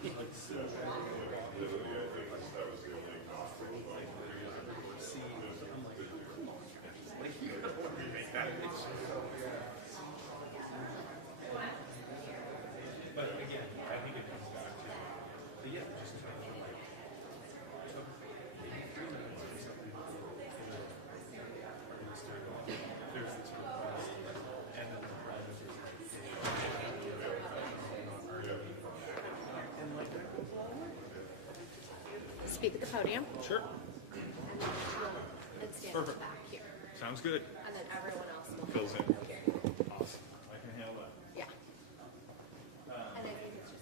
But again, I think it comes back to just kind of like took maybe 3 minutes or something there's the two of us, and then the private is like, and like that goes all the way. Speak at the podium. Sure. Let's get Perfect. back here. Sounds good. And then everyone else will Fills in. here. Awesome. I can handle that. Yeah. And I think it's just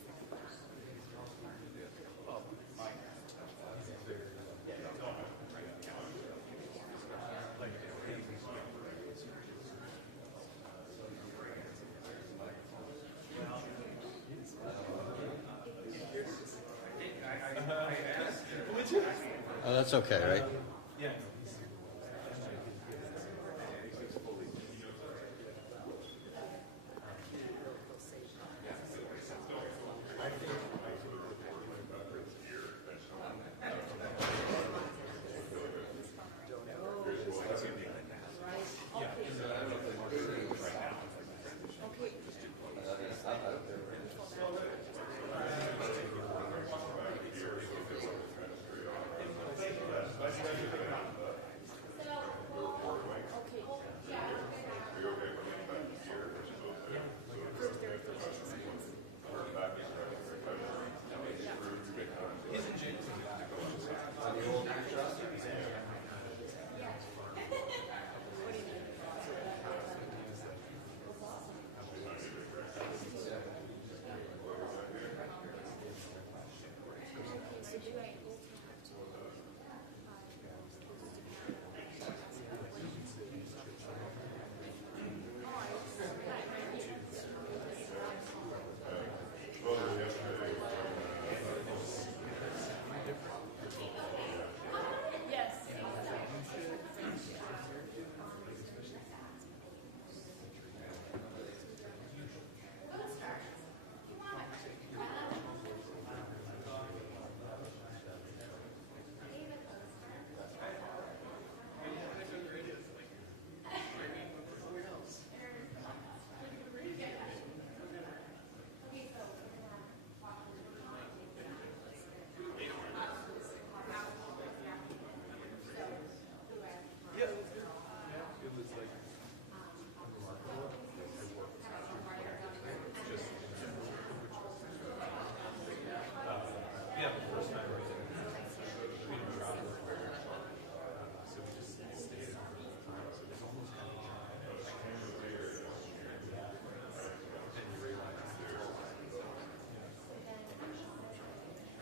Oh, that's okay, right? Yeah.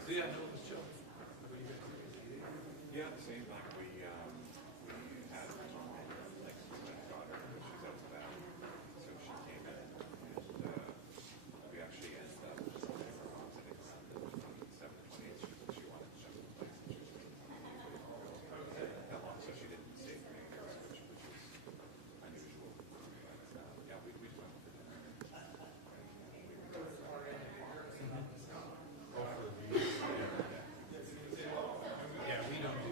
Yeah, no, it was chill. Yeah, same. Like we had like my daughter, she's out of town, so she came in, and we actually ended up just looking for homes. I think around the 27th, 28th, she wanted to jump in place, and she was that long, so she didn't stay for any hours, which was unusual. Yeah, we went for dinner. Yeah, we don't do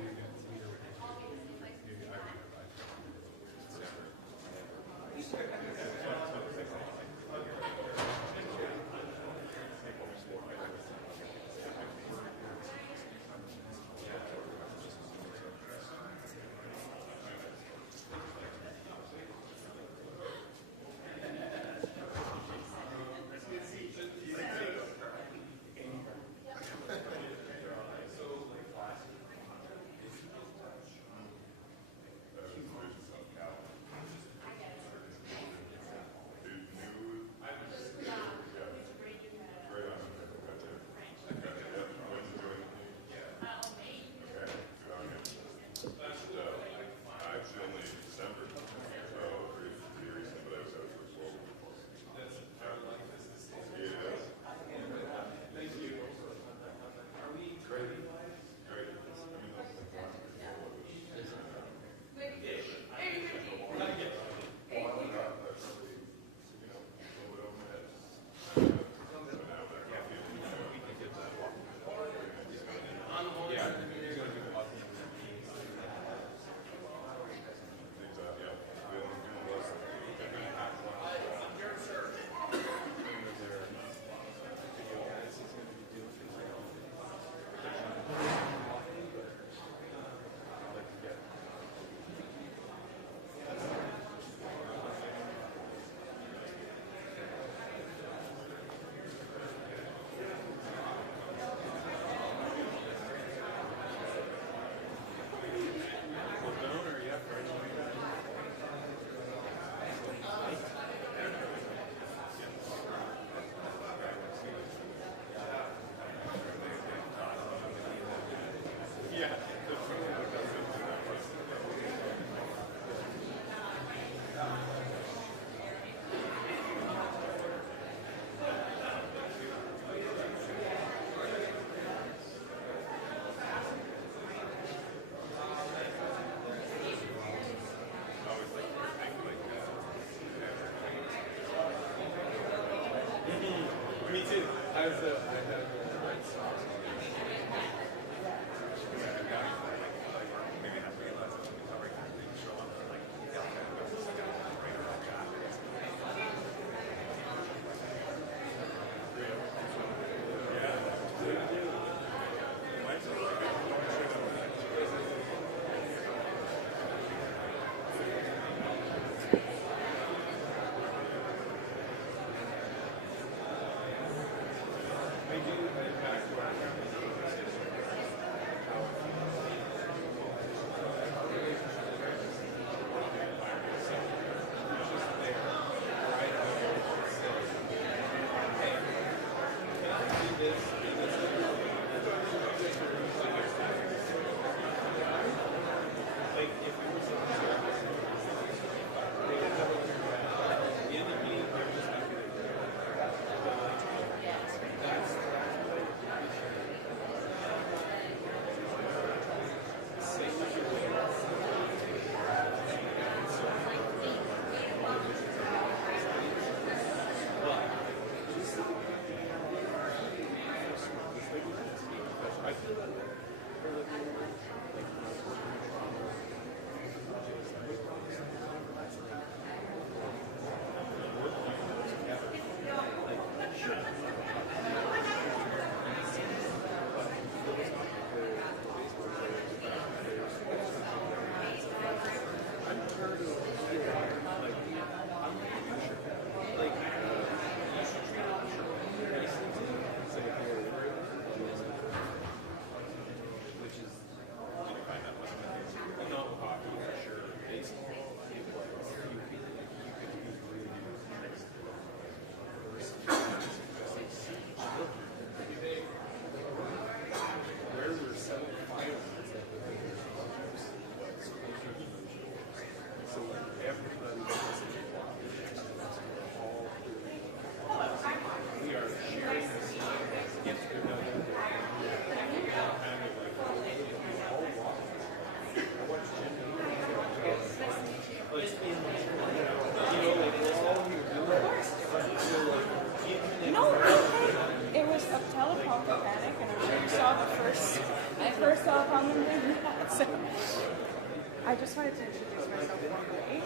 I just wanted to introduce myself formally.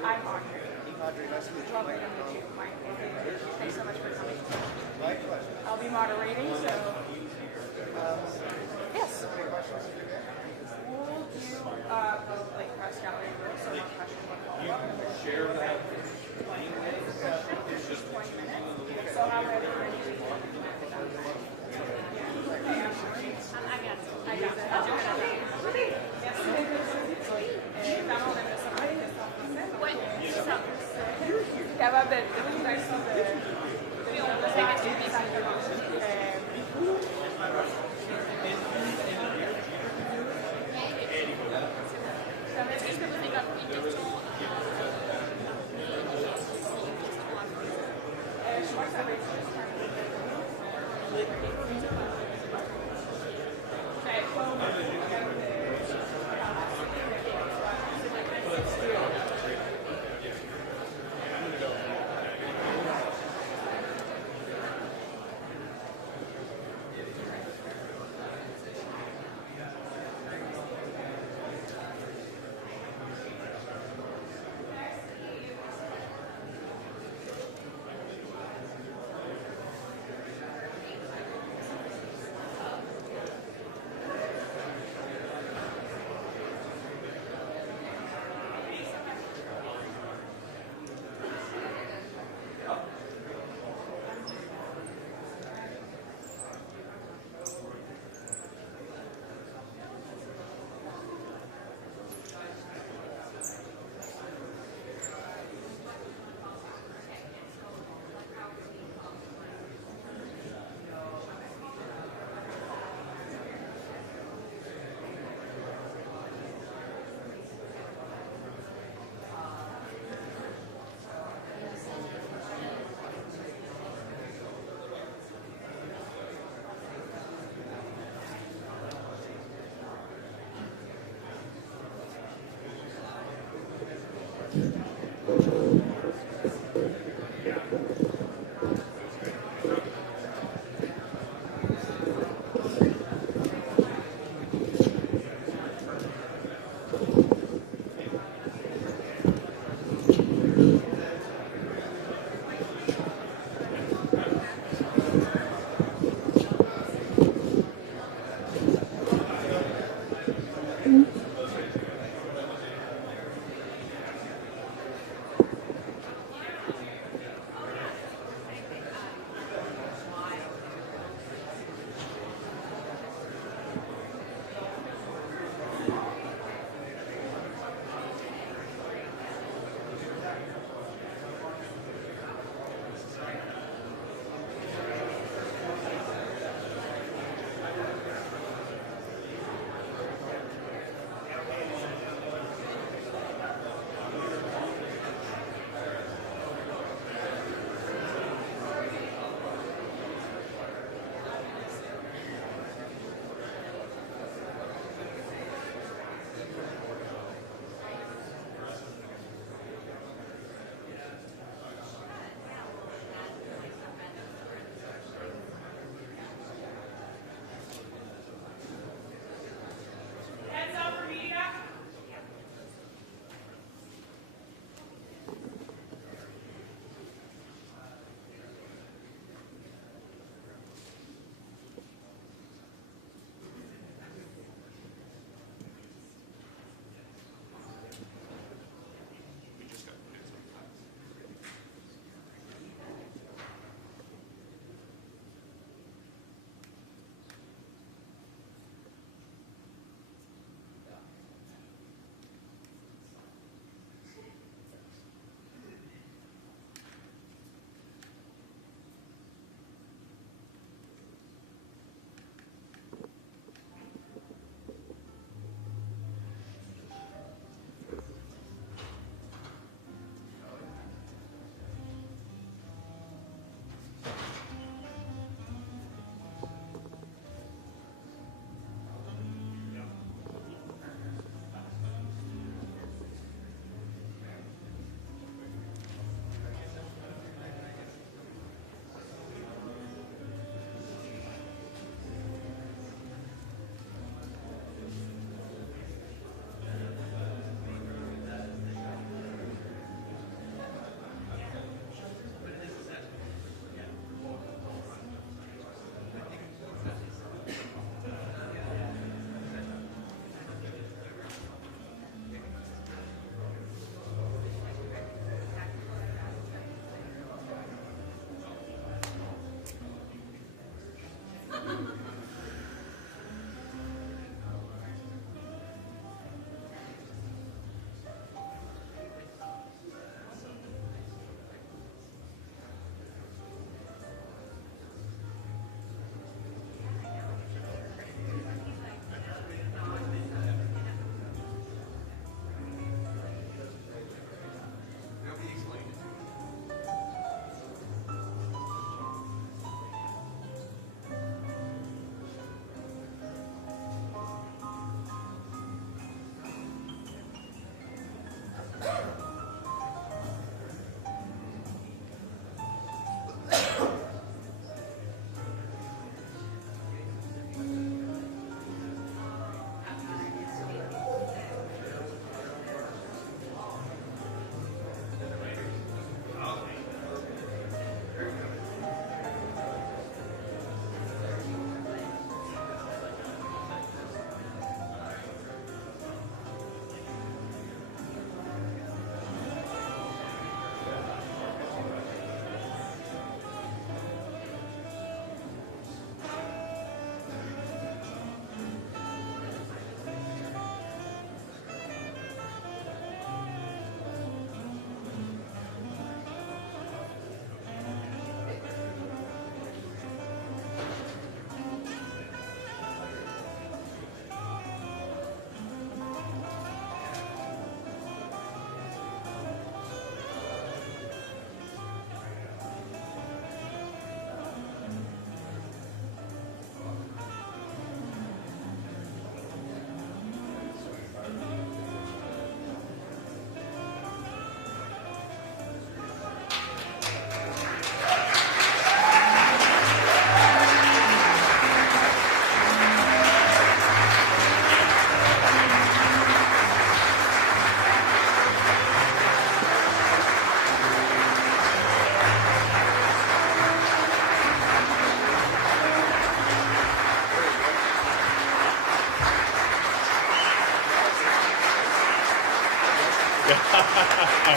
I'm Audrey. Audrey, nice to meet you. Lovely to meet you, Mike. Thanks so much for coming. My pleasure. I'll be moderating, so yes. Any questions? We'll do both like press gallery rules, so one question, one follow-up. Share that. It's just 20 minutes. So how ready are you? I got it. Yes. Ya va a ver,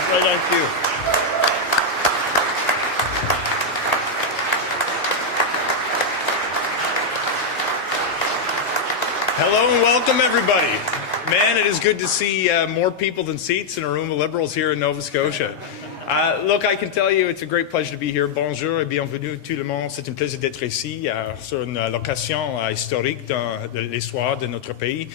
Well, thank you. Hello and welcome, everybody. Man, it is good to see more people than seats in a room of Liberals here in Nova Scotia. Look, I can tell you it's a great pleasure to be here. Bonjour et bienvenue tout le monde. C'est un plaisir d'être ici sur une location historique dans l'histoire de notre pays.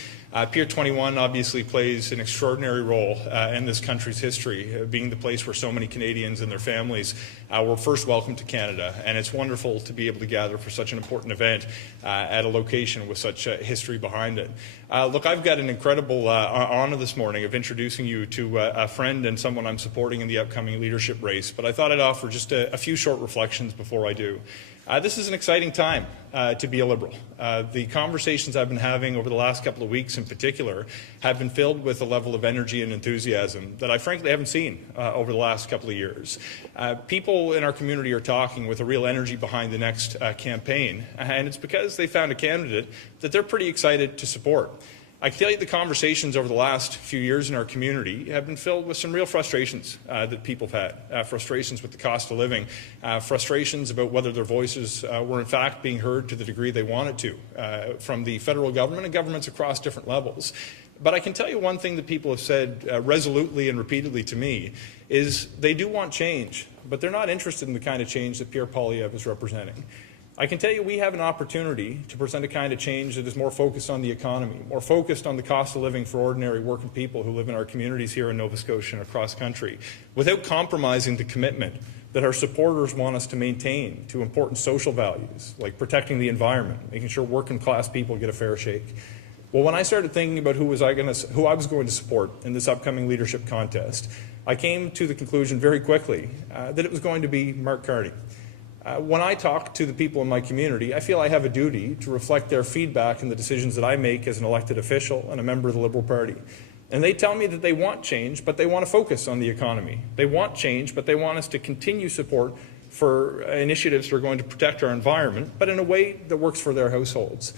Pier 21 obviously plays an extraordinary role in this country's history, being the place where so many Canadians and their families were first welcomed to Canada. And it's wonderful to be able to gather for such an important event at a location with such history behind it. Look, I've got an incredible honor this morning of introducing you to a friend and someone I'm supporting in the upcoming leadership race, but I thought I'd offer just a few short reflections before I do. This is an exciting time to be a Liberal. The conversations I've been having over the last couple of weeks in particular have been filled with a level of energy and enthusiasm that I frankly haven't seen over the last couple of years. People in our community are talking with a real energy behind the next campaign, and it's because they found a candidate that they're pretty excited to support. I can tell you the conversations over the last few years in our community have been filled with some real frustrations that people have had. Frustrations with the cost of living, frustrations about whether their voices were in fact being heard to the degree they wanted to from the federal government and governments across different levels. But I can tell you one thing that people have said resolutely and repeatedly to me is they do want change, but they're not interested in the kind of change that Pierre Poilievre is representing. I can tell you we have an opportunity to present a kind of change that is more focused on the economy, more focused on the cost of living for ordinary working people who live in our communities here in Nova Scotia and across country, without compromising the commitment that our supporters want us to maintain to important social values, like protecting the environment, making sure working class people get a fair shake. Well, when I started thinking about who I was going to support in this upcoming leadership contest, I came to the conclusion very quickly that it was going to be Mark Carney. When I talk to the people in my community, I feel I have a duty to reflect their feedback in the decisions that I make as an elected official and a member of the Liberal Party. And they tell me that they want change, but they want to focus on the economy. They want change, but they want us to continue support for initiatives that are going to protect our environment, but in a way that works for their households.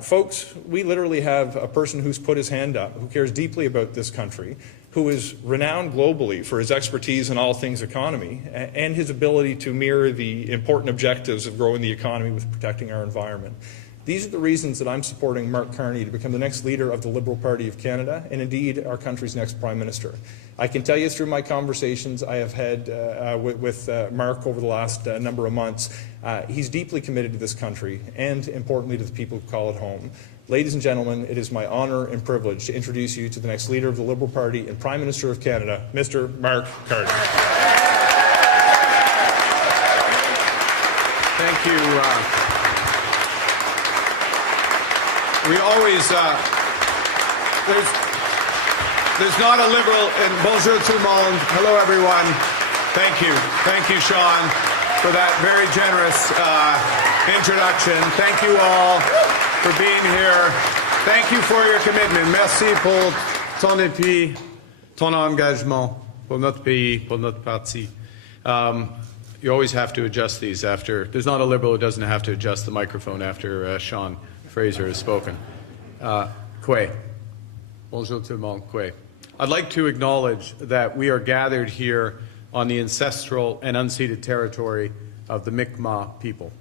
Folks, we literally have a person who's put his hand up, who cares deeply about this country, who is renowned globally for his expertise in all things economy and his ability to mirror the important objectives of growing the economy with protecting our environment. These are the reasons that I'm supporting Mark Carney to become the next leader of the Liberal Party of Canada and indeed our country's next Prime Minister. I can tell you through my conversations I have had with Mark over the last number of months, he's deeply committed to this country and importantly to the people who call it home. Ladies and gentlemen, it is my honour and privilege to introduce you to the next leader of the Liberal Party and Prime Minister of Canada, Mr. Mark Carney. Thank you. We always, there's not a Liberal, and bonjour tout le monde. Hello, everyone. Thank you. Thank you, Sean, for that very generous introduction. Thank you all for being here. Thank you for your commitment. Merci pour ton appui, ton engagement pour notre pays, pour notre parti. You always have to adjust these after. There's not a Liberal who doesn't have to adjust the microphone after Sean Fraser has spoken. Kwe. Bonjour tout le monde. Kwe. I'd like to acknowledge that we are gathered here on the ancestral and unceded territory of the Mi'kmaq people.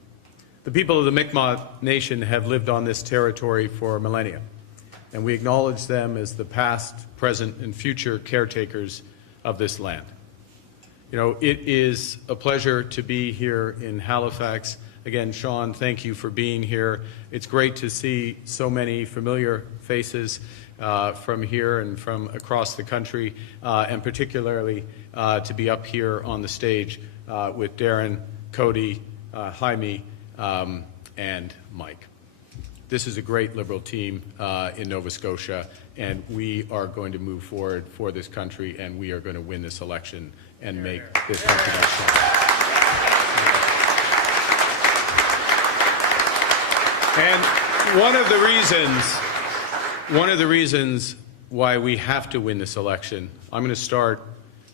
The people of the Mi'kmaq Nation have lived on this territory for millennia, and we acknowledge them as the past, present, and future caretakers of this land. You know, it is a pleasure to be here in Halifax. Again, Sean, thank you for being here. It's great to see so many familiar faces from here and from across the country, and particularly to be up here on the stage with Darren, Cody, Jaime, and Mike. This is a great Liberal team in Nova Scotia, and we are going to move forward for this country, and we are going to win this election and make this country better. And one of the reasons why we have to win this election, I'm going to start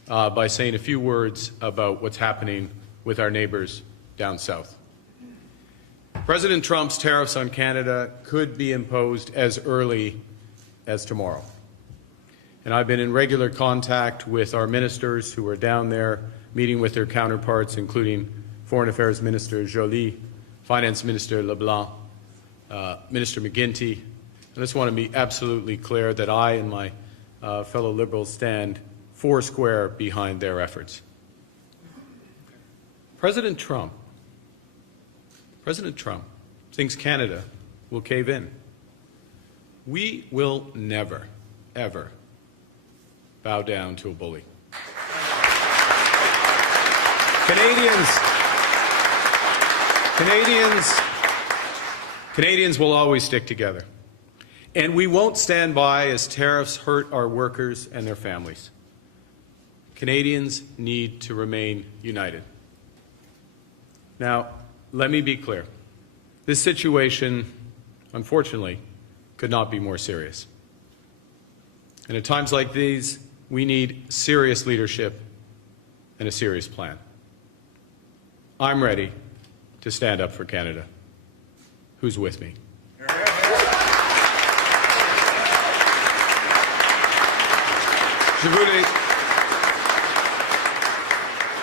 by saying a few words about what's happening with our neighbors down south. President Trump's tariffs on Canada could be imposed as early as tomorrow. And I've been in regular contact with our ministers who are down there meeting with their counterparts, including Foreign Affairs Minister Joly, Finance Minister LeBlanc, Minister McGuinty. I just want to be absolutely clear that I and my fellow Liberals stand foursquare behind their efforts. President Trump thinks Canada will cave in. We will never, ever bow down to a bully. Canadians will always stick together. And we won't stand by as tariffs hurt our workers and their families. Canadians need to remain united. Now, let me be clear. This situation, unfortunately, could not be more serious. And at times like these, we need serious leadership and a serious plan. I'm ready to stand up for Canada. Who's with me?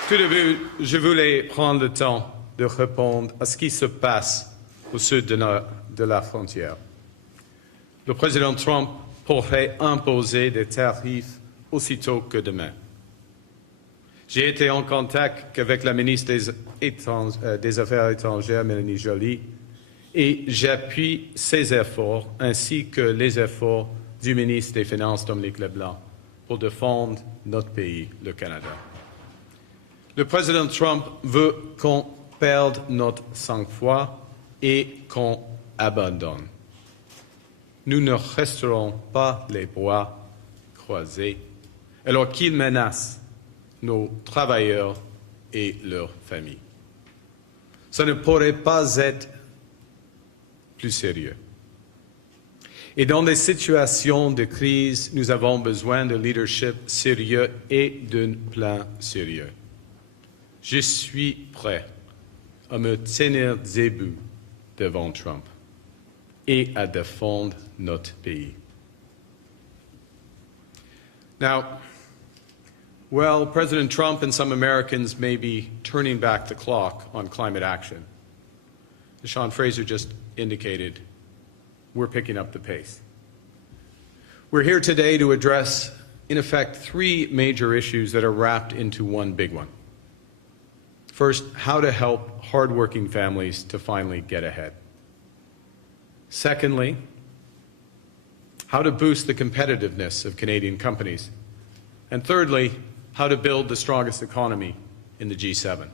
Tout début, je voulais prendre le temps de répondre à ce qui se passe au sud de la frontière. Le président Trump pourrait imposer des tarifs aussitôt que demain. J'ai été en contact avec la ministre des Affaires étrangères, Mélanie Joly, et j'appuie ses efforts ainsi que les efforts du ministre des Finances, Dominique Leblanc, pour défendre notre pays, le Canada. Le président Trump veut qu'on perde notre sang-froid et qu'on abandonne. Nous ne resterons pas les bras croisés alors qu'il menace nos travailleurs et leurs familles. Ça ne pourrait pas être plus sérieux. Et dans des situations de crise, nous avons besoin de leadership sérieux et d'un plan sérieux. Je suis prêt à me tenir debout devant Trump et à défendre notre pays. Now, well, President Trump and some Americans may be turning back the clock on climate action. As Sean Fraser just indicated, we're picking up the pace. We're here today to address, in effect, three major issues that are wrapped into one big one. First, how to help hardworking families to finally get ahead. Secondly, how to boost the competitiveness of Canadian companies. And thirdly, how to build the strongest economy in the G7.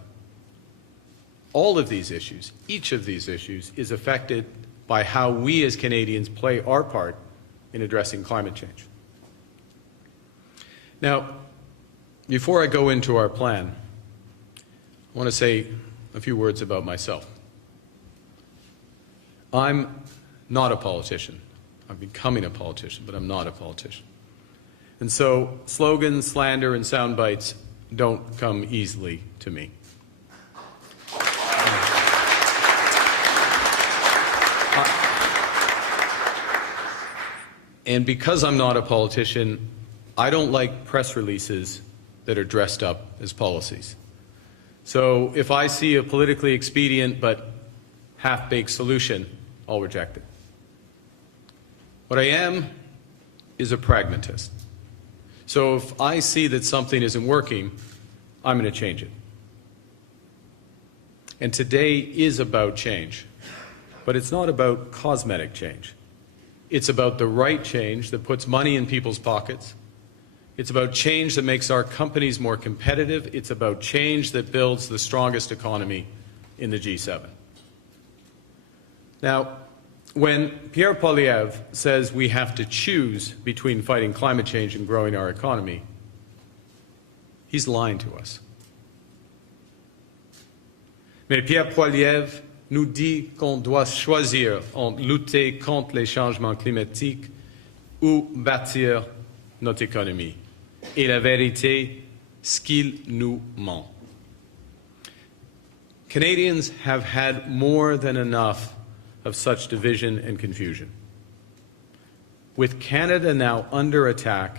All of these issues, each of these issues, is affected by how we as Canadians play our part in addressing climate change. Now, before I go into our plan, I want to say a few words about myself. I'm not a politician. I'm becoming a politician, but I'm not a politician. And so slogans, slander, and sound bites don't come easily to me. And because I'm not a politician, I don't like press releases that are dressed up as policies. So if I see a politically expedient but half-baked solution, I'll reject it. What I am is a pragmatist. So if I see that something isn't working, I'm going to change it. And today is about change, but it's not about cosmetic change. It's about the right change that puts money in people's pockets. It's about change that makes our companies more competitive. It's about change that builds the strongest economy in the G7. Now, when Pierre Poilievre says we have to choose between fighting climate change and growing our economy, he's lying to us. Mais Pierre Poilievre nous dit qu'on doit choisir entre lutter contre les changements climatiques ou bâtir notre économie. Et la vérité, c'est qu'il nous ment. Canadians have had more than enough of such division and confusion. With Canada now under attack,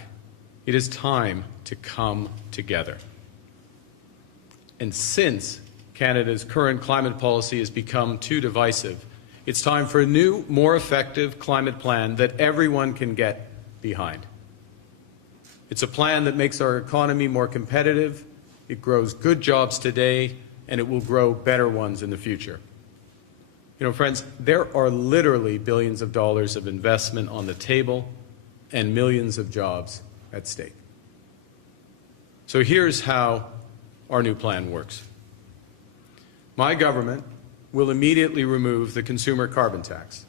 it is time to come together. And since Canada's current climate policy has become too divisive, it's time for a new, more effective climate plan that everyone can get behind. It's a plan that makes our economy more competitive, it grows good jobs today, and it will grow better ones in the future. You know, friends, there are literally billions of dollars of investment on the table and millions of jobs at stake. So here's how our new plan works. My government will immediately remove the consumer carbon tax.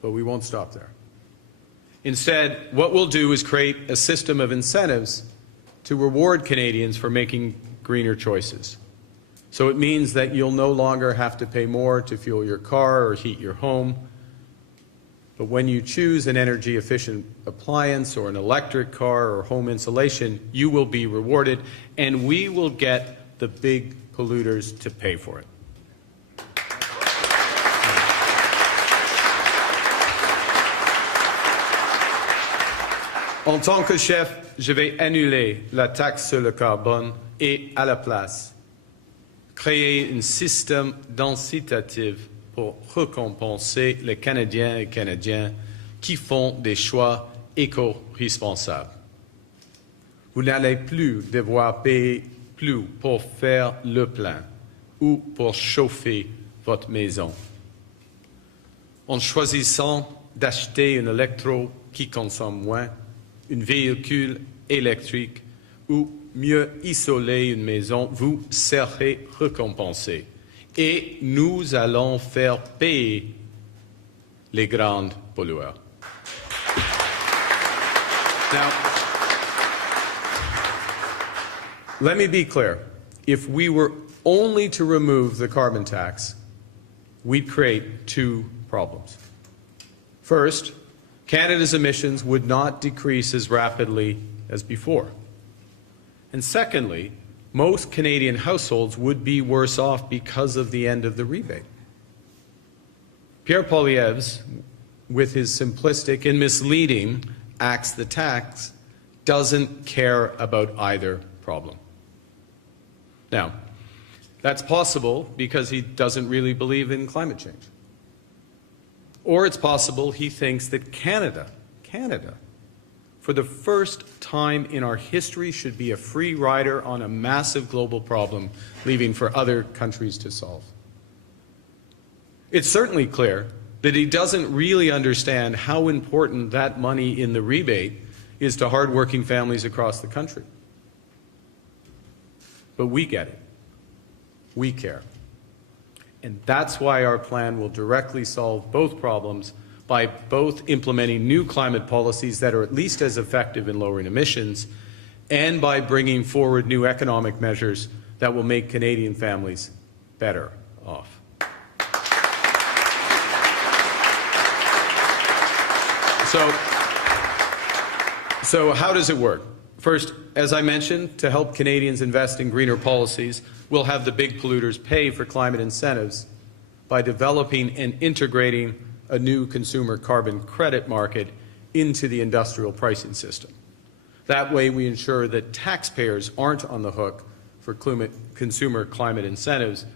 But we won't stop there. Instead, what we'll do is create a system of incentives to reward Canadians for making greener choices. So it means that you'll no longer have to pay more to fuel your car or heat your home. But when you choose an energy-efficient appliance or an electric car or home insulation, you will be rewarded, and we will get the big polluters to pay for it. En tant que chef, je vais annuler la taxe sur le carbone et, à la place, créer un système d'incitatif pour récompenser les Canadiens et Canadiennes qui font des choix éco-responsables. Vous n'allez plus devoir payer plus pour faire le plein ou pour chauffer votre maison. En choisissant d'acheter un électro qui consomme moins, un véhicule électrique ou mieux isoler une maison, vous serez récompensé. Et nous allons faire payer les grands pollueurs. Now, let me be clear. If we were only to remove the carbon tax, we'd create two problems. First, Canada's emissions would not decrease as rapidly as before. And secondly, most Canadian households would be worse off because of the end of the rebate. Pierre Poilievre's, with his simplistic and misleading axe the tax, doesn't care about either problem. Now, that's possible because he doesn't really believe in climate change. Or it's possible he thinks that Canada, for the first time in our history, should be a free rider on a massive global problem, leaving for other countries to solve. It's certainly clear that he doesn't really understand how important that money in the rebate is to hardworking families across the country. But we get it. We care. And that's why our plan will directly solve both problems by both implementing new climate policies that are at least as effective in lowering emissions and by bringing forward new economic measures that will make Canadian families better off. So how does it work? First, as I mentioned, to help Canadians invest in greener policies, we'll have the big polluters pay for climate incentives by developing and integrating a new consumer carbon credit market into the industrial pricing system. That way we ensure that taxpayers aren't on the hook for consumer climate incentives,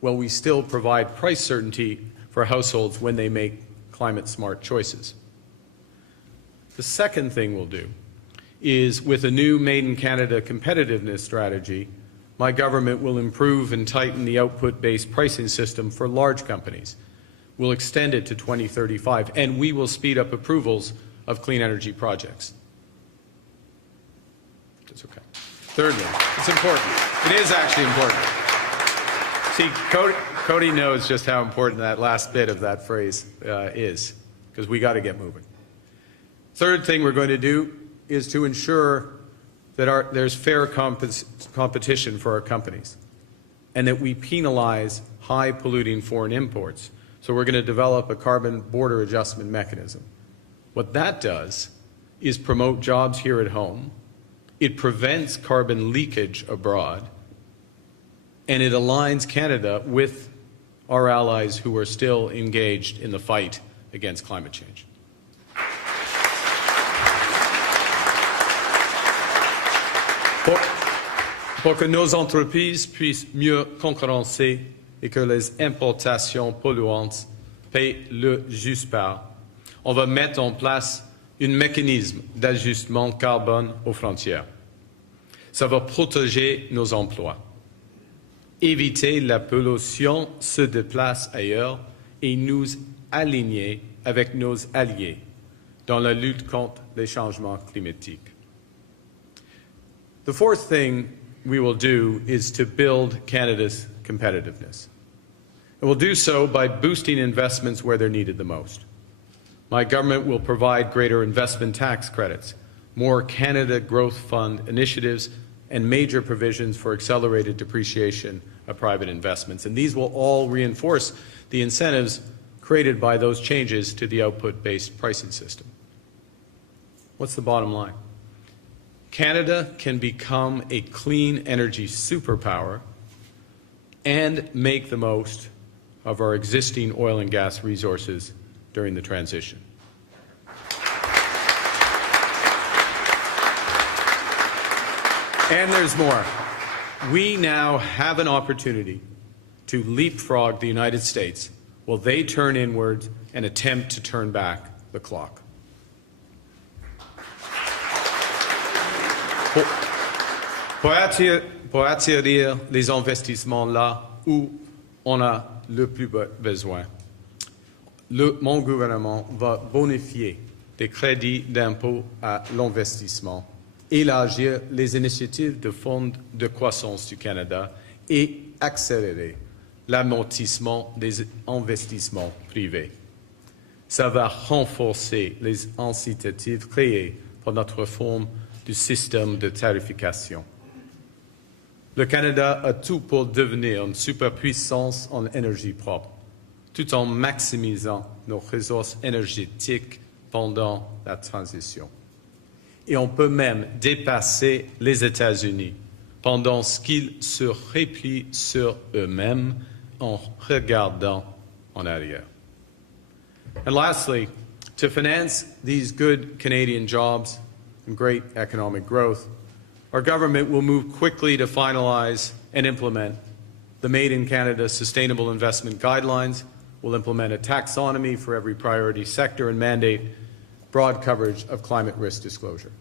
while we still provide price certainty for households when they make climate-smart choices. The second thing we'll do is, with a new Made in Canada competitiveness strategy, my government will improve and tighten the output-based pricing system for large companies. We'll extend it to 2035, and we will speed up approvals of clean energy projects. That's okay. Thirdly, it's important. It is actually important. See, Cody knows just how important that last bit of that phrase is, because we got to get moving. Third thing we're going to do is to ensure that there's fair competition for our companies and that we penalize high polluting foreign imports. So we're going to develop a carbon border adjustment mechanism. What that does is promote jobs here at home, it prevents carbon leakage abroad, and it aligns Canada with our allies who are still engaged in the fight against climate change. Pour que nos entreprises puissent mieux concurrencer et que les importations polluantes paient le juste part, on va mettre en place un mécanisme d'ajustement carbone aux frontières. Ça va protéger nos emplois, éviter la pollution se déplace ailleurs et nous aligner avec nos alliés dans la lutte contre les changements climatiques. The fourth thing we will do is to build Canada's competitiveness. And we'll do so by boosting investments where they're needed the most. My government will provide greater investment tax credits, more Canada Growth Fund initiatives, and major provisions for accelerated depreciation of private investments. And these will all reinforce the incentives created by those changes to the output-based pricing system. What's the bottom line? Canada can become a clean energy superpower and make the most of our existing oil and gas resources during the transition. And there's more. We now have an opportunity to leapfrog the United States while they turn inward and attempt to turn back the clock. Pour attirer les investissements là où on a le plus besoin, mon gouvernement va bonifier des crédits d'impôt à l'investissement, élargir les initiatives de Fonds de croissance du Canada et accélérer l'amortissement des investissements privés. Ça va renforcer les incitatifs créés par notre réforme du système de tarification. Le Canada a tout pour devenir une superpuissance en énergie propre, tout en maximisant nos ressources énergétiques pendant la transition. Et on peut même dépasser les États-Unis pendant qu'ils se replient sur eux-mêmes en regardant en arrière. And lastly, to finance these good Canadian jobs and great economic growth, our government will move quickly to finalize and implement the Made in Canada Sustainable Investment Guidelines. We'll implement a taxonomy for every priority sector and mandate broad coverage of climate risk disclosure.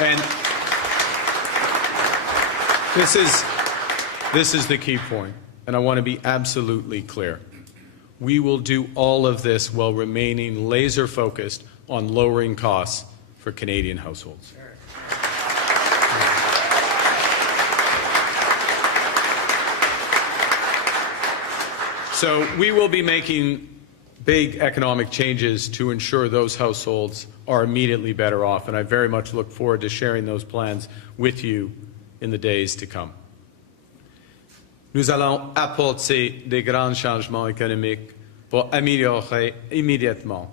And this is the key point, and I want to be absolutely clear. We will do all of this while remaining laser-focused on lowering costs for Canadian households. So we will be making big economic changes to ensure those households are immediately better off, and I very much look forward to sharing those plans with you in the days to come. Nous allons apporter des grands changements économiques pour améliorer immédiatement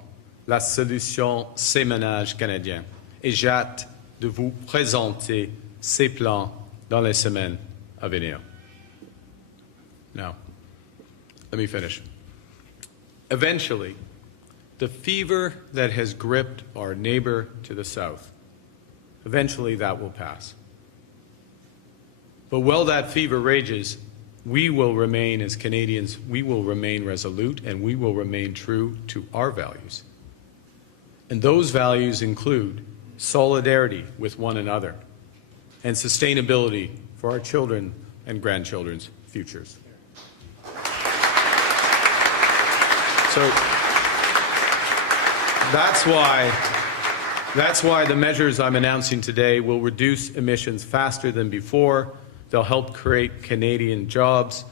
la solution ces ménages canadiens. Et j'ai hâte de vous présenter ces plans dans les semaines à venir. Now, let me finish. Eventually, the fever that has gripped our neighbor to the south, eventually that will pass. But while that fever rages, we will remain, as Canadians, we will remain resolute and we will remain true to our values. And those values include solidarity with one another and sustainability for our children and grandchildren's futures. So that's why the measures I'm announcing today will reduce emissions faster than before. They'll help create Canadian jobs.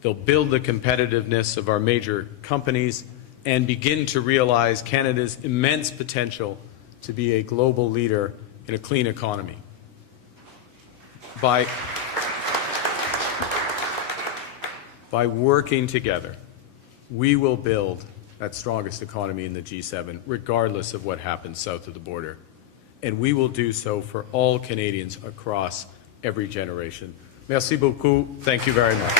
They'll build the competitiveness of our major companies and begin to realize Canada's immense potential to be a global leader in a clean economy. By working together, we will build that strongest economy in the G7, regardless of what happens south of the border. And we will do so for all Canadians across every generation. Merci beaucoup. Thank you very much.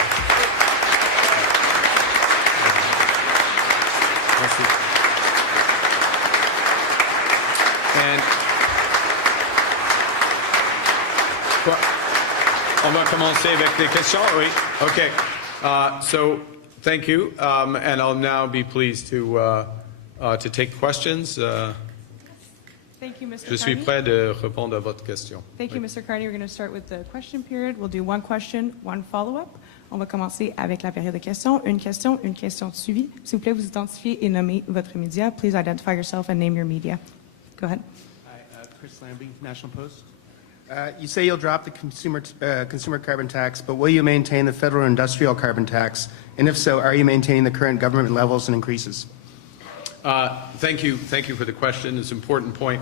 Merci. And on va commencer avec des questions. Oui. Okay. So thank you, and I'll now be pleased to take questions. Thank you, Mr. Je suis Carney. prêt de répondre à votre question. Thank you, Mr. Carney. We're going to start with the question period. We'll do one question, one follow-up. On va commencer avec la période de questions. Une question de suivi. S'il vous plaît, vous identifiez et nommez votre média. Please identify yourself and name your media. Go ahead. Hi, Chris Lambie, National Post. You say you'll drop the consumer carbon tax, but will you maintain the federal industrial carbon tax? And if so, are you maintaining the current government levels and increases? Thank you for the question. It's an important point.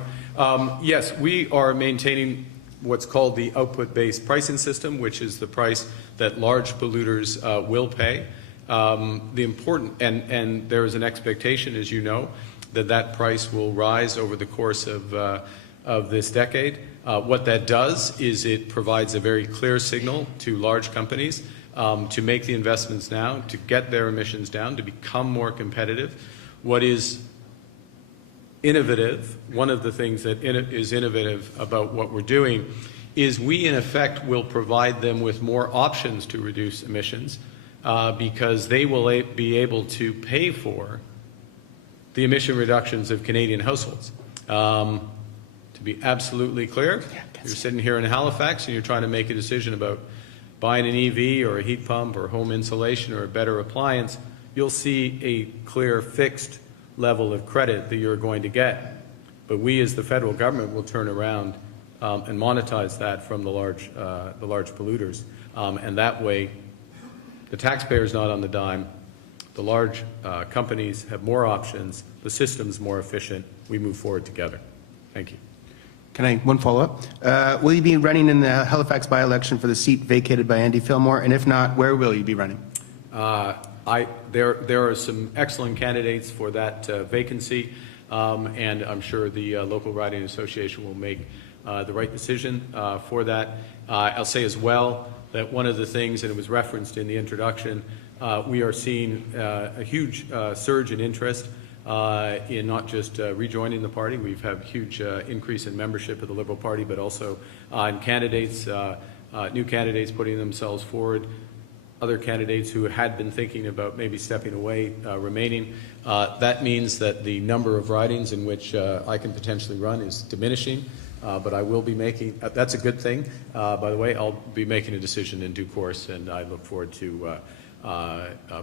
Yes, we are maintaining what's called the output-based pricing system, which is the price that large polluters will pay. The important and there is an expectation, as you know, that price will rise over the course of this decade. What that does is it provides a very clear signal to large companies to make the investments now, to get their emissions down, to become more competitive. What is innovative, one of the things that is innovative about what we're doing, is we in effect will provide them with more options to reduce emissions because they will be able to pay for the emission reductions of Canadian households. To be absolutely clear, you're sitting here in Halifax and you're trying to make a decision about buying an EV or a heat pump or home insulation or a better appliance, you'll see a clear fixed level of credit that you're going to get. But we as the federal government will turn around and monetize that from the large polluters. And that way, the taxpayer's not on the dime. The large companies have more options. The system's more efficient. We move forward together. Thank you. Can I, one follow-up? Will you be running in the Halifax by-election for the seat vacated by Andy Fillmore? And if not, where will you be running? There are some excellent candidates for that vacancy, and I'm sure the local riding association will make the right decision for that. I'll say as well that one of the things, and it was referenced in the introduction, we are seeing a huge surge in interest in not just rejoining the party. We've had a huge increase in membership of the Liberal Party, but also in candidates, new candidates putting themselves forward, other candidates who had been thinking about maybe stepping away, remaining. That means that the number of ridings in which I can potentially run is diminishing, but I will be making, that's a good thing. By the way, I'll be making a decision in due course, and I look forward to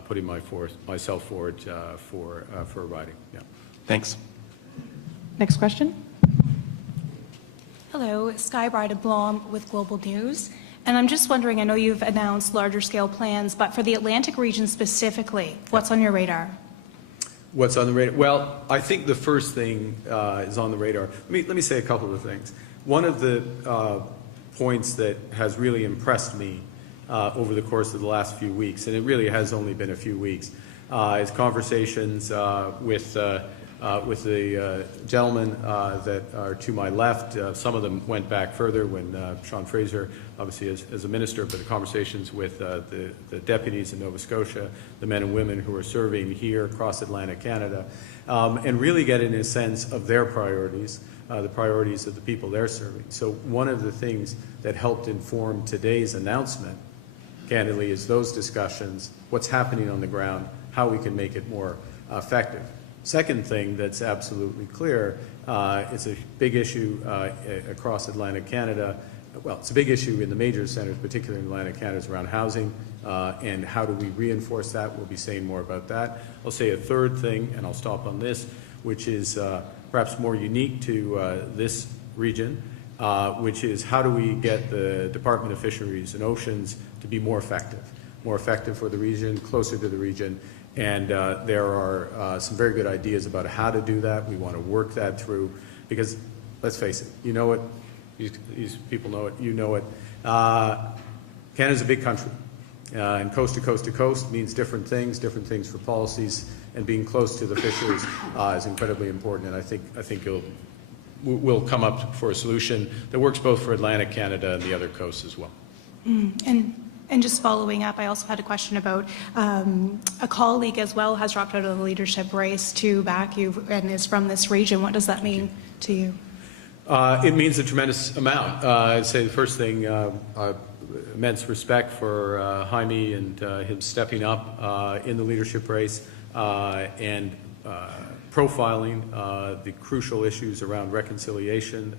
putting myself forward for a riding. Yeah. Thanks. Next question. Hello, Sky Bride Blom with Global News. And I'm just wondering, I know you've announced larger scale plans, but for the Atlantic region specifically, what's on your radar? What's on the radar? Well, I think the first thing is on the radar. Let me say a couple of things. One of the points that has really impressed me over the course of the last few weeks, and it really has only been a few weeks, is conversations with the gentlemen that are to my left. Some of them went back further when Sean Fraser, obviously as a minister, but the conversations with the deputies in Nova Scotia, the men and women who are serving here across Atlantic Canada, and really getting a sense of their priorities, the priorities of the people they're serving. So one of the things that helped inform today's announcement, candidly, is those discussions, what's happening on the ground, how we can make it more effective. Second thing that's absolutely clear, it's a big issue across Atlantic Canada. Well, it's a big issue in the major centres, particularly in Atlantic Canada, is around housing, and how do we reinforce that? We'll be saying more about that. I'll say a third thing, and I'll stop on this, which is perhaps more unique to this region, which is how do we get the Department of Fisheries and Oceans to be more effective for the region, closer to the region. And there are some very good ideas about how to do that. We want to work that through because, let's face it, you know it, these people know it, you know it. Canada's a big country, and coast to coast to coast means different things for policies, and being close to the fishers is incredibly important. And I think we'll come up for a solution that works both for Atlantic Canada and the other coasts as well. And just following up, I also had a question about a colleague as well has dropped out of the leadership race to back you and is from this region. What does that mean to you? It means a tremendous amount. I'd say the first thing, immense respect for Jaime and him stepping up in the leadership race and profiling the crucial issues around reconciliation.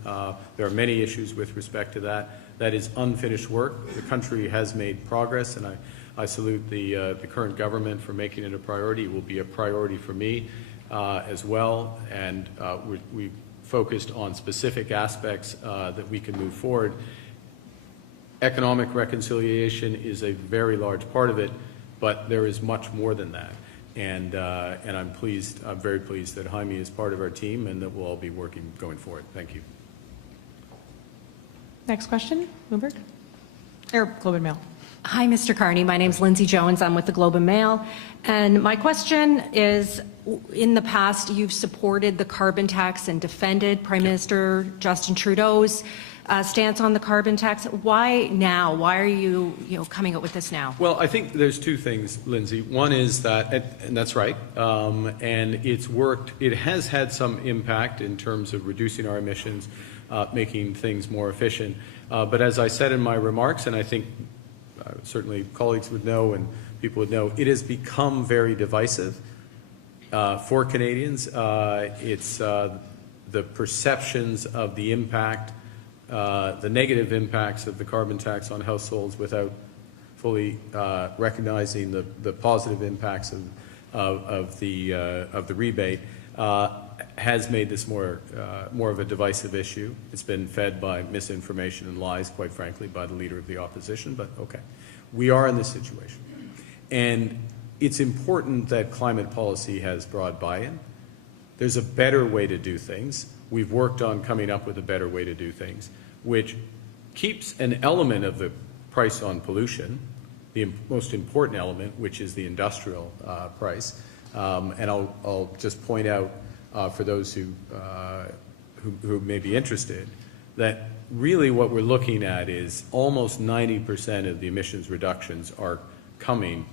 There are many issues with respect to that. That is unfinished work. The country has made progress, and I salute the current government for making it a priority. It will be a priority for me as well, and we focused on specific aspects that we can move forward. Economic reconciliation is a very large part of it, but there is much more than that. And I'm very pleased that Jaime is part of our team and that we'll all be working going forward. Thank you. Next question, Bloomberg? Or Globe and Mail. Hi, Mr. Carney. My name's Lindsay Jones. I'm with the Globe and Mail. And my question is, in the past, you've supported the carbon tax and defended Prime Minister Justin Trudeau's stance on the carbon tax. Why now? Why are you coming up with this now? Well, I think there's two things, Lindsay. One is that, and that's right, and it's worked. It has had some impact in terms of reducing our emissions, making things more efficient. But as I said in my remarks, and I think certainly colleagues would know and people would know, it has become very divisive for Canadians. It's the perceptions of the impact, the negative impacts of the carbon tax on households without fully recognizing the positive impacts of the rebate has made this more of a divisive issue. It's been fed by misinformation and lies, quite frankly, by the leader of the opposition, but okay. We are in this situation. And it's important that climate policy has broad buy-in. There's a better way to do things. We've worked on coming up with a better way to do things, which keeps an element of the price on pollution, the most important element, which is the industrial price. And I'll just point out for those who may be interested that really what we're looking at is almost 90% of the emissions reductions are coming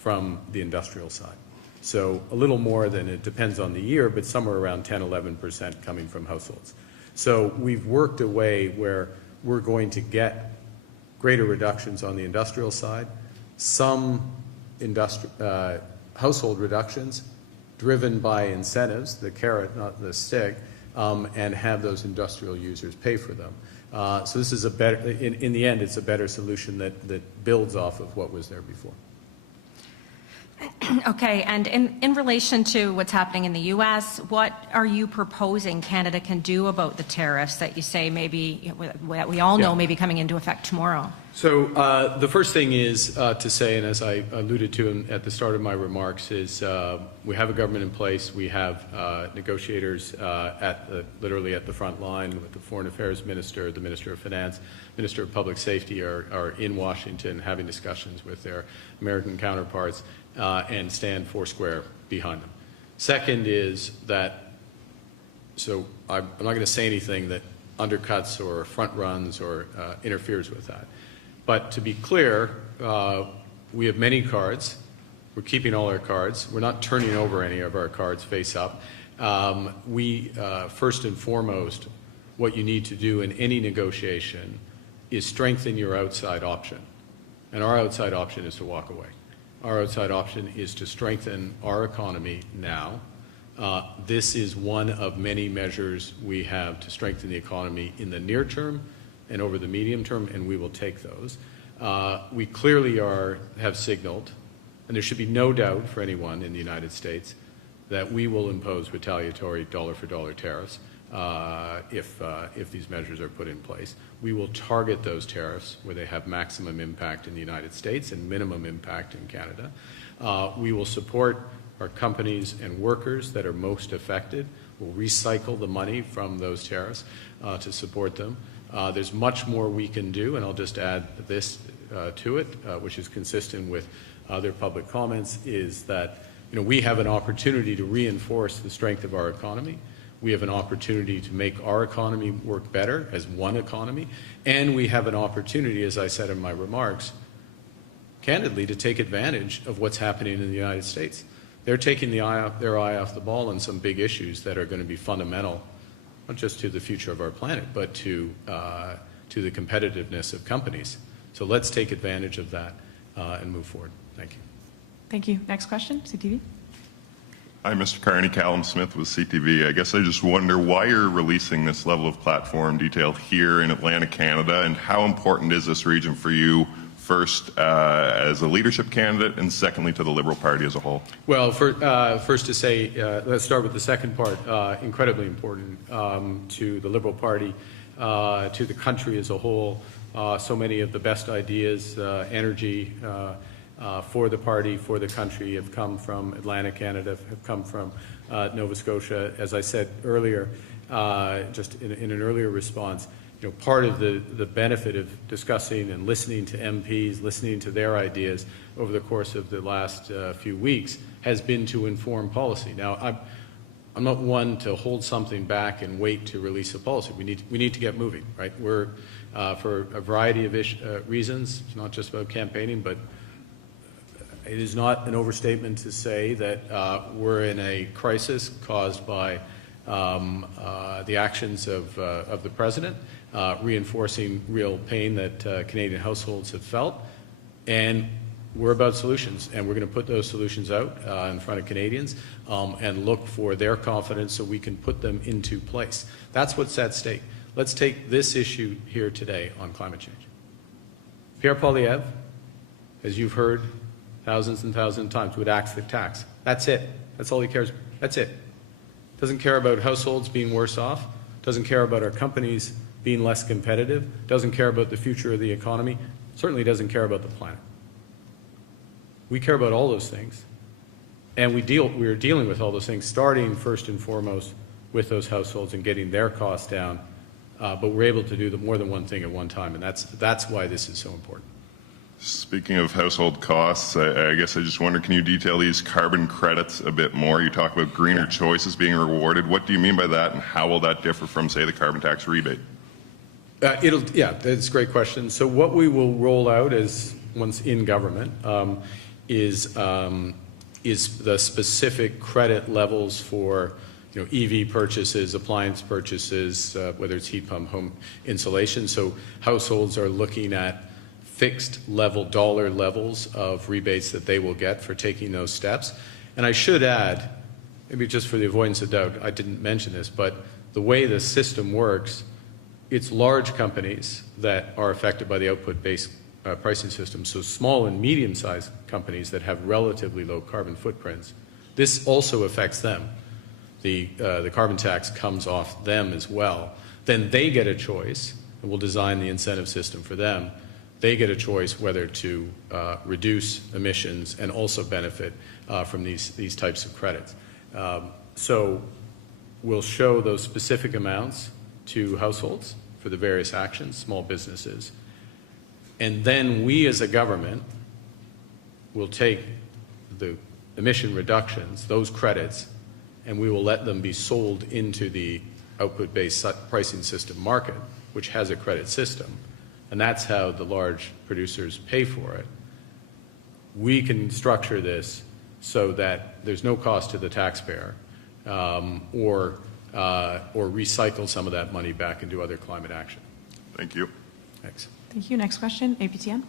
from the industrial side. So a little more than, it depends on the year, but somewhere around 10, 11% coming from households. So we've worked a way where we're going to get greater reductions on the industrial side, some household reductions driven by incentives, the carrot, not the stick, and have those industrial users pay for them. So this is a better, in the end, it's a better solution that builds off of what was there before. Okay, and in relation to what's happening in the U.S., what are you proposing Canada can do about the tariffs that you say maybe, that we all know may be coming into effect tomorrow? So the first thing is to say, and as I alluded to at the start of my remarks, is we have a government in place. We have negotiators literally at the front line with the Foreign Affairs Minister, the Minister of Finance, Minister of Public Safety are in Washington having discussions with their American counterparts and stand foursquare behind them. Second is that, so I'm not going to say anything that undercuts or front runs or interferes with that. But to be clear, we have many cards. We're keeping all our cards. We're not turning over any of our cards face up. First and foremost, what you need to do in any negotiation is strengthen your outside option. And our outside option is to walk away. Our outside option is to strengthen our economy now. This is one of many measures we have to strengthen the economy in the near term and over the medium term, and we will take those. We clearly have signaled, and there should be no doubt for anyone in the United States, that we will impose retaliatory dollar-for-dollar tariffs if these measures are put in place. We will target those tariffs where they have maximum impact in the United States and minimum impact in Canada. We will support our companies and workers that are most affected. We'll recycle the money from those tariffs to support them. There's much more we can do, and I'll just add this to it, which is consistent with other public comments, is that we have an opportunity to reinforce the strength of our economy. We have an opportunity to make our economy work better as one economy, and we have an opportunity, as I said in my remarks, candidly, to take advantage of what's happening in the United States. They're taking their eye off the ball on some big issues that are going to be fundamental, not just to the future of our planet, but to the competitiveness of companies. So let's take advantage of that and move forward. Thank you. Thank you. Next question, CTV. Hi, Mr. Carney. Callum Smith with CTV. I guess I just wonder why you're releasing this level of platform detail here in Atlantic, Canada, and how important is this region for you, first as a leadership candidate, and secondly to the Liberal Party as a whole? Well, first to say, let's start with the second part. Incredibly important to the Liberal Party, to the country as a whole. So many of the best ideas, energy, for the party, for the country, have come from Atlantic Canada, have come from Nova Scotia. As I said earlier, just in an earlier response, part of the benefit of discussing and listening to MPs, listening to their ideas over the course of the last few weeks has been to inform policy. Now, I'm not one to hold something back and wait to release a policy. We need to get moving, right? We're for a variety of reasons. It's not just about campaigning, but it is not an overstatement to say that we're in a crisis caused by the actions of the President, reinforcing real pain that Canadian households have felt. And we're about solutions, and we're going to put those solutions out in front of Canadians and look for their confidence so we can put them into place. That's what's at stake. Let's take this issue here today on climate change. Pierre Poilievre, as you've heard thousands and thousands of times, would axe the tax. That's it. That's all he cares about. That's it. Doesn't care about households being worse off. Doesn't care about our companies being less competitive. Doesn't care about the future of the economy. Certainly doesn't care about the planet. We care about all those things. And we are dealing with all those things, starting first and foremost with those households and getting their costs down. But we're able to do more than one thing at one time, and that's why this is so important. Speaking of household costs, I guess I just wonder, can you detail these carbon credits a bit more? You talk about greener choices being rewarded. What do you mean by that, and how will that differ from, say, the carbon tax rebate? Yeah, that's a great question. So what we will roll out once in government is the specific credit levels for EV purchases, appliance purchases, whether it's heat pump, home insulation. So households are looking at fixed level dollar levels of rebates that they will get for taking those steps. And I should add, maybe just for the avoidance of doubt, I didn't mention this, but the way the system works, it's large companies that are affected by the output-based pricing system. So small and medium-sized companies that have relatively low carbon footprints, this also affects them. The carbon tax comes off them as well. Then they get a choice, and we'll design the incentive system for them. They get a choice whether to reduce emissions and also benefit from these types of credits. So we'll show those specific amounts to households for the various actions, small businesses. And then we as a government will take the emission reductions, those credits, and we will let them be sold into the output-based pricing system market, which has a credit system. And that's how the large producers pay for it. We can structure this so that there's no cost to the taxpayer, or recycle some of that money back into other climate action. Thank you. Thanks. Thank you. Next question, APTN.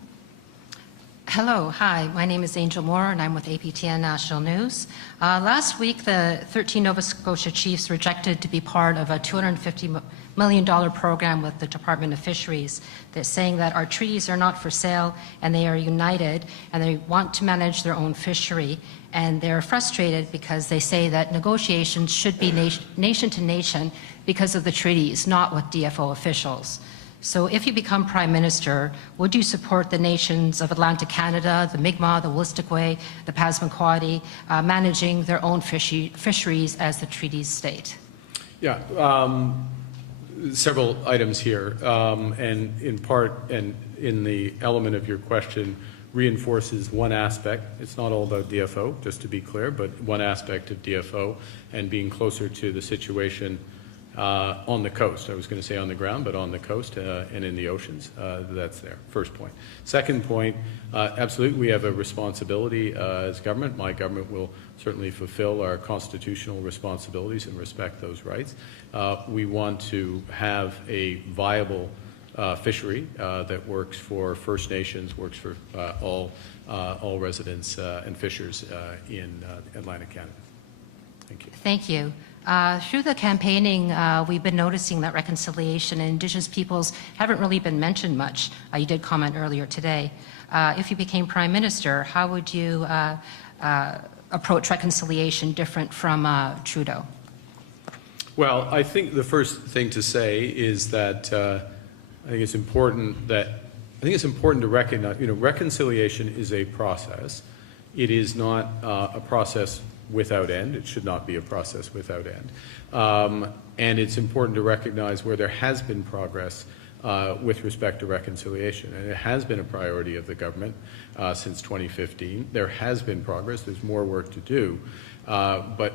Hello, hi, my name is Angel Moore and I'm with APTN National News. Last week, the 13 Nova Scotia chiefs rejected to be part of a $250 million program with the Department of Fisheries that's saying that our treaties are not for sale and they are united and they want to manage their own fishery. And they're frustrated because they say that negotiations should be nation to nation because of the treaties, not with DFO officials. So if you become Prime Minister, would you support the nations of Atlantic Canada, the Mi'kmaq, the Wolastoqey, the Passamaquoddy, managing their own fisheries as the treaties state? Yeah, several items here, and in part, and in the element of your question, reinforces one aspect. It's not all about DFO, just to be clear, but one aspect of DFO and being closer to the situation on the coast. I was going to say on the ground, but on the coast and in the oceans. That's there. First point. Second point, absolutely, we have a responsibility as government. My government will certainly fulfill our constitutional responsibilities and respect those rights. We want to have a viable fishery that works for First Nations, works for all residents and fishers in Atlantic Canada. Thank you. Thank you. Through the campaigning, we've been noticing that reconciliation and Indigenous peoples haven't really been mentioned much. You did comment earlier today. If you became Prime Minister, how would you approach reconciliation different from Trudeau? Well, I think the first thing to say is that I think it's important to recognize, reconciliation is a process. It is not a process without end. It should not be a process without end. And it's important to recognize where there has been progress with respect to reconciliation. And it has been a priority of the government since 2015. There has been progress. There's more work to do. But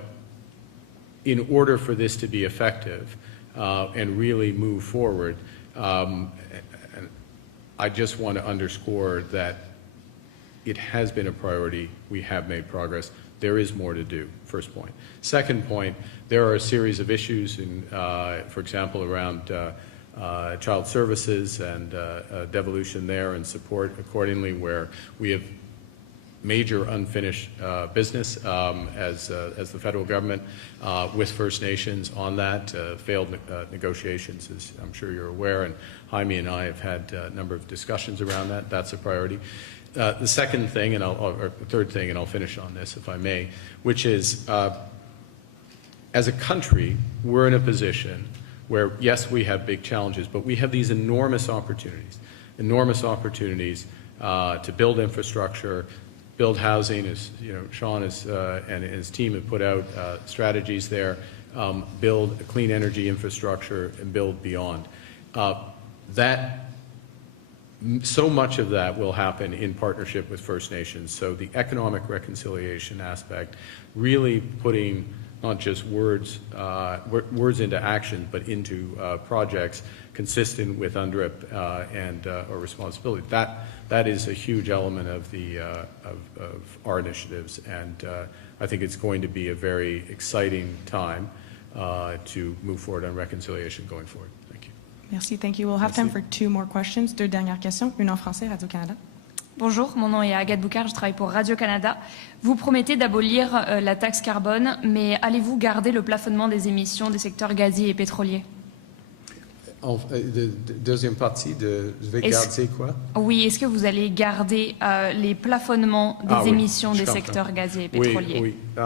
in order for this to be effective and really move forward, I just want to underscore that it has been a priority. We have made progress. There is more to do, first point. Second point, there are a series of issues, for example, around child services and devolution there and support accordingly, where we have major unfinished business as the federal government with First Nations on that, failed negotiations, as I'm sure you're aware, and Jaime and I have had a number of discussions around that. That's a priority. The second thing, or third thing, and I'll finish on this if I may, which is as a country, we're in a position where, yes, we have big challenges, but we have these enormous opportunities to build infrastructure, build housing, as Sean and his team have put out strategies there, build a clean energy infrastructure, and build beyond. So much of that will happen in partnership with First Nations. So the economic reconciliation aspect, really putting not just words into action, but into projects consistent with UNDRIP and our responsibility. That is a huge element of our initiatives, and I think it's going to be a very exciting time to move forward on reconciliation going forward. Thank you. Merci. Thank you. We'll have time for 2 more questions. 2 dernières questions. Une en français, Radio-Canada. Bonjour, mon nom est Agathe Boucard, je travaille pour Radio-Canada. Vous promettez d'abolir la taxe carbone, mais allez-vous garder le plafonnement des émissions des secteurs gaziers et pétroliers? Deuxième partie de je vais garder quoi? Oui, est-ce que vous allez garder les plafonnements des émissions des secteurs gaziers et pétroliers? Oui, oui.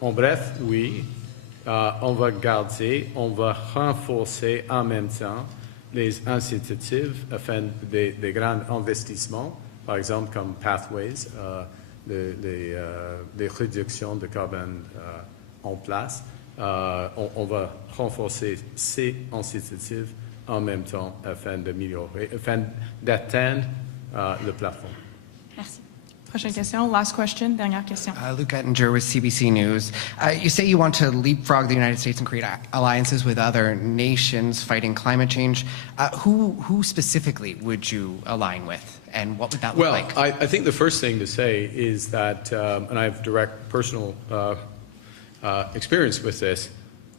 En bref, oui. On va garder, on va renforcer en même temps les incitatifs afin des grands investissements, par exemple comme Pathways, les réductions de carbone en place. On va renforcer ces incitatifs en même temps afin d'améliorer, afin d'atteindre le plafond. Merci. Prochaine question. Last question. Dernière question. Luke Ettinger with CBC News. You say you want to leapfrog the United States and create alliances with other nations fighting climate change. Who specifically would you align with, and what would that look like? Well, I think the first thing to say is that, and I have direct personal experience with this,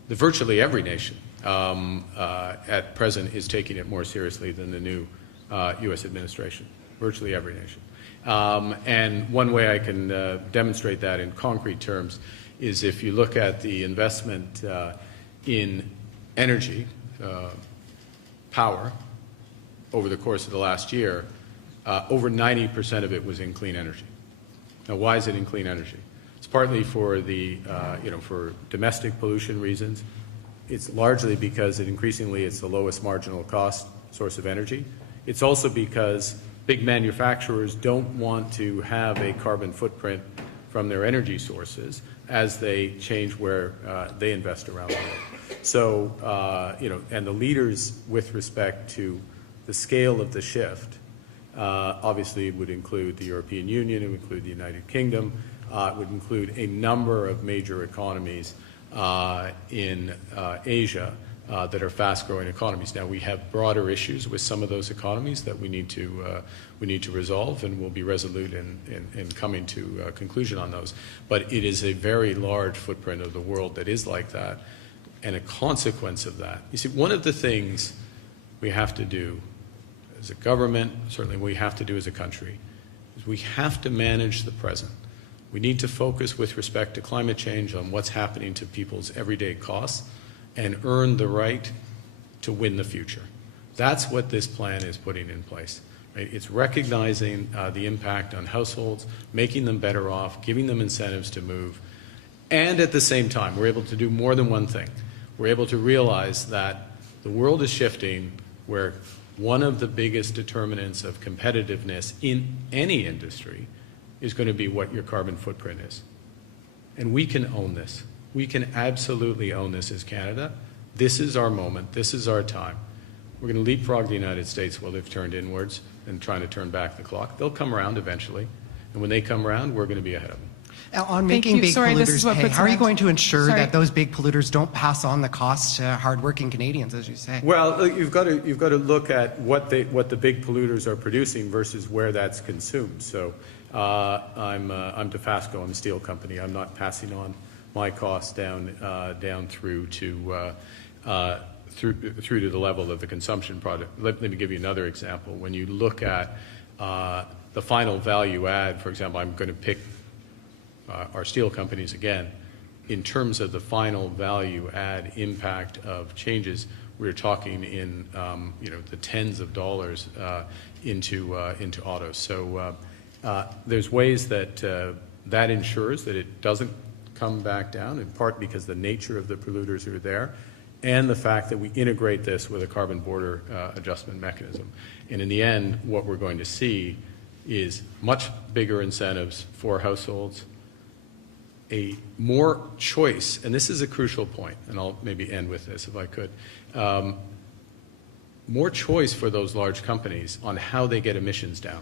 that virtually every nation at present is taking it more seriously than the new U.S. administration. Virtually every nation. And one way I can demonstrate that in concrete terms is if you look at the investment in energy, power, over the course of the last year, over 90% of it was in clean energy. Now, why is it in clean energy? It's partly for the, for domestic pollution reasons. It's largely because increasingly it's the lowest marginal cost source of energy. It's also because big manufacturers don't want to have a carbon footprint from their energy sources as they change where they invest around the world. So, and the leaders with respect to the scale of the shift, obviously it would include the European Union, it would include the United Kingdom, it would include a number of major economies in Asia that are fast-growing economies. Now, we have broader issues with some of those economies that we need to resolve, and we'll be resolute in coming to a conclusion on those. But it is a very large footprint of the world that is like that, and a consequence of that. You see, one of the things we have to do as a government, certainly we have to do as a country, is we have to manage the present. We need to focus with respect to climate change on what's happening to people's everyday costs and earn the right to win the future. That's what this plan is putting in place. Right? It's recognizing the impact on households, making them better off, giving them incentives to move, and at the same time, we're able to do more than one thing. We're able to realize that the world is shifting where one of the biggest determinants of competitiveness in any industry is going to be what your carbon footprint is. And we can own this. We can absolutely own this as Canada. This is our moment. This is our time. We're going to leapfrog the United States while they've turned inwards and trying to turn back the clock. They'll come around eventually. And when they come around, we're going to be ahead of them. On making big polluters pay, how are you going to ensure that those big polluters don't pass on the costs to hardworking Canadians, as you say? Well, you've got to look at what the big polluters are producing versus where that's consumed. So I'm Dofasco. I'm a steel company. I'm not passing on my costs down through to the level of the consumption product. Let me give you another example. When you look at the final value add, for example, I'm going to pick our steel companies again. In terms of the final value add impact of changes, we're talking in the tens of dollars into autos. So there's ways that that ensures that it doesn't come back down, in part because the nature of the polluters are there, and the fact that we integrate this with a carbon border adjustment mechanism. And in the end, what we're going to see is much bigger incentives for households, a more choice, and this is a crucial point, and I'll maybe end with this if I could, more choice for those large companies on how they get emissions down,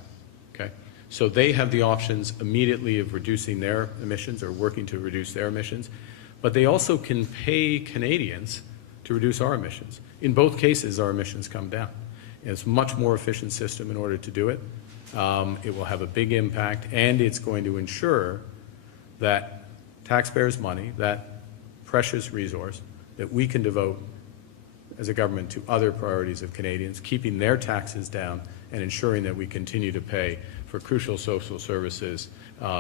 okay? So they have the options immediately of reducing their emissions or working to reduce their emissions. but they also can pay Canadians to reduce our emissions. In both cases, our emissions come down. And it's a much more efficient system in order to do it. It will have a big impact, and it's going to ensure that taxpayers' money, that precious resource that we can devote as a government to other priorities of Canadians, keeping their taxes down and ensuring that we continue to pay for crucial social services,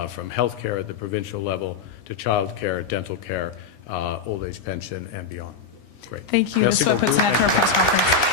from health care at the provincial level to child care, dental care, old age pension, and beyond. Great. Thank you. Merci This is what puts an end to our press conference.